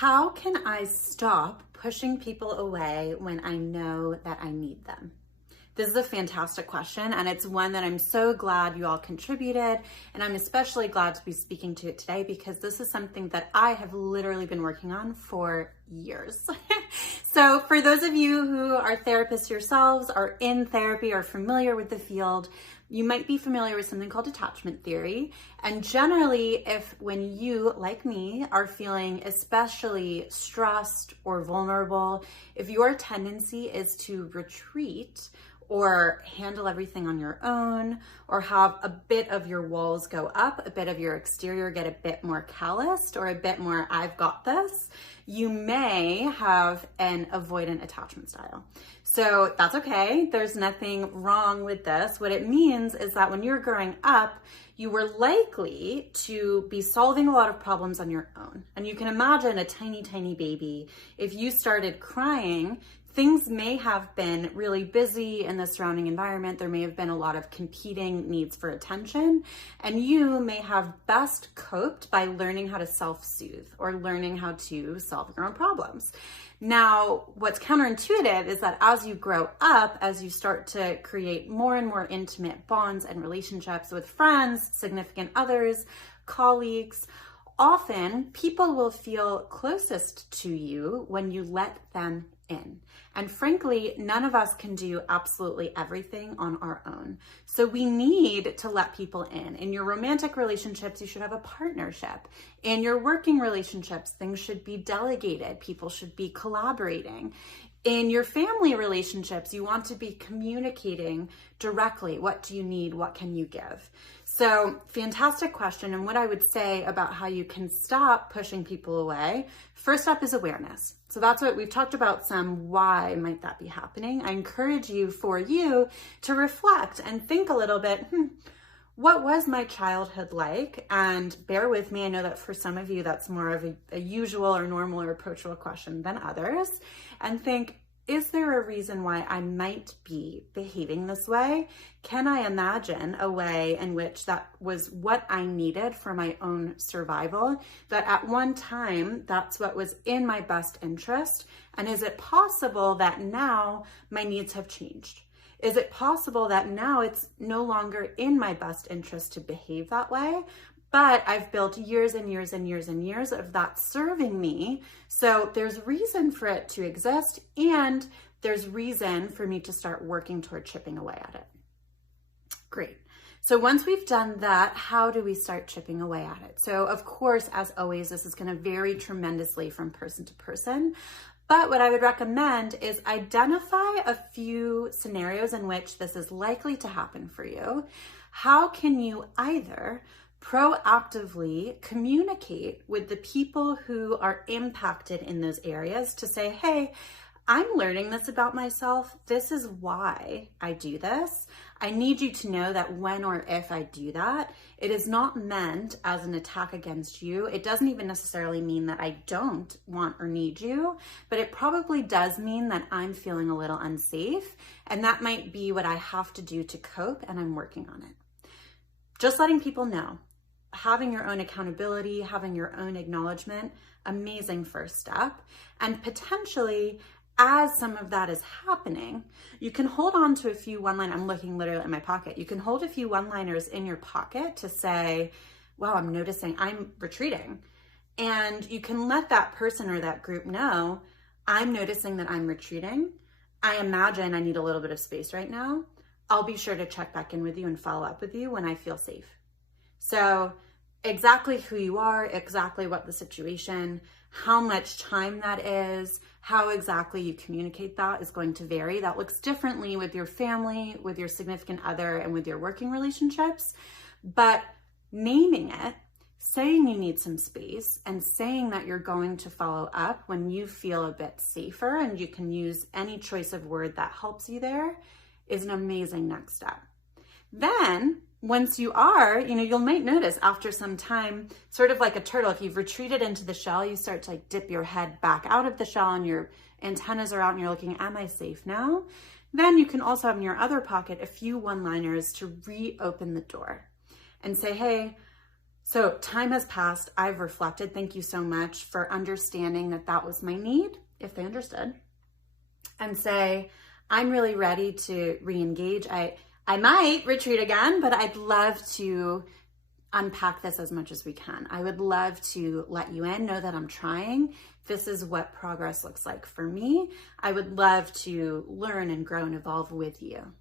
How can I stop pushing people away when I know that I need them? This is a fantastic question, and it's one that I'm so glad you all contributed, and I'm especially glad to be speaking to it today because this is something that I have literally been working on for years. So for those of you who are therapists yourselves, are in therapy, or familiar with the field, you might be familiar with something called attachment theory. And generally, when you, like me, are feeling especially stressed or vulnerable, if your tendency is to retreat or handle everything on your own, or have a bit of your walls go up, a bit of your exterior get a bit more calloused, or a bit more, I've got this, you may have an avoidant attachment style. So that's okay. There's nothing wrong with this. What it means is that when you're growing up, you were likely to be solving a lot of problems on your own. And you can imagine a tiny, tiny baby. If you started crying, things may have been really busy in the surrounding environment. There may have been a lot of competing needs for attention, and you may have best coped by learning how to self-soothe or learning how to solve your own problems. Now, what's counterintuitive is that as you grow up, as you start to create more and more intimate bonds and relationships with friends, significant others, colleagues, often people will feel closest to you when you let them in. And frankly, none of us can do absolutely everything on our own. So we need to let people in. In your romantic relationships, you should have a partnership. In your working relationships, things should be delegated. People should be collaborating. In your family relationships, you want to be communicating directly. What do you need? What can you give? So, fantastic question. And what I would say about how you can stop pushing people away, first up is awareness. So that's what we've talked about, some why might that be happening. I encourage you to reflect and think a little bit, what was my childhood like? And bear with me, I know that for some of you, that's more of a usual or normal or approachable question than others. And think, is there a reason why I might be behaving this way? Can I imagine a way in which that was what I needed for my own survival? That at one time, that's what was in my best interest? And is it possible that now my needs have changed? Is it possible that now it's no longer in my best interest to behave that way? But I've built years and years and years and years of that serving me. So there's reason for it to exist, and there's reason for me to start working toward chipping away at it. Great. So once we've done that, how do we start chipping away at it? So of course, as always, this is going to vary tremendously from person to person. But what I would recommend is identify a few scenarios in which this is likely to happen for you. How can you either proactively communicate with the people who are impacted in those areas to say, hey, I'm learning this about myself. This is why I do this. I need you to know that when or if I do that, it is not meant as an attack against you. It doesn't even necessarily mean that I don't want or need you, but it probably does mean that I'm feeling a little unsafe, and that might be what I have to do to cope, and I'm working on it. Just letting people know. Having your own accountability, having your own acknowledgement, amazing first step. And potentially, as some of that is happening, you can hold on to a few one-liners. I'm looking literally in my pocket. You can hold a few one-liners in your pocket to say, wow, I'm noticing I'm retreating. And you can let that person or that group know, I'm noticing that I'm retreating. I imagine I need a little bit of space right now. I'll be sure to check back in with you and follow up with you when I feel safe. So exactly who you are, exactly what the situation, how much time that is, how exactly you communicate that is going to vary. That looks differently with your family, with your significant other, and with your working relationships. But naming it, saying you need some space, and saying that you're going to follow up when you feel a bit safer, and you can use any choice of word that helps you there, is an amazing next step. Then, once you are, you might notice after some time, sort of like a turtle, if you've retreated into the shell, you start to dip your head back out of the shell and your antennas are out and you're looking, am I safe now? Then you can also have in your other pocket a few one-liners to reopen the door and say, hey, So time has passed. I've reflected. Thank you so much for understanding that that was my need, if they understood, and say, I'm really ready to re-engage. I might retreat again, but I'd love to unpack this as much as we can. I would love to let you in, know that I'm trying. This is what progress looks like for me. I would love to learn and grow and evolve with you.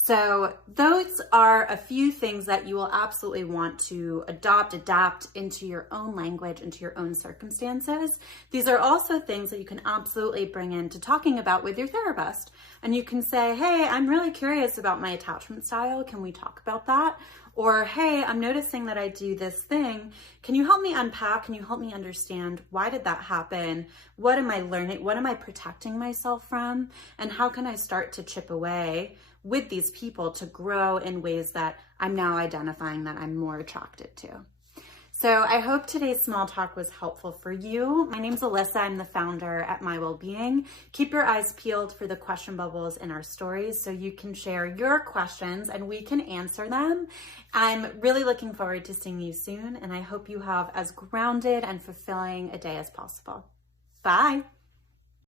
So those are a few things that you will absolutely want to adapt into your own language, into your own circumstances. These are also things that you can absolutely bring into talking about with your therapist. And you can say, hey, I'm really curious about my attachment style. Can we talk about that? Or, hey, I'm noticing that I do this thing. Can you help me unpack? Can you help me understand why did that happen? What am I learning? What am I protecting myself from? And how can I start to chip away with these people to grow in ways that I'm now identifying that I'm more attracted to? So I hope today's small talk was helpful for you. My name's Alyssa. I'm the founder at MyWellbeing. Keep your eyes peeled for the question bubbles in our stories so you can share your questions and we can answer them. I'm really looking forward to seeing you soon, and I hope you have as grounded and fulfilling a day as possible. Bye.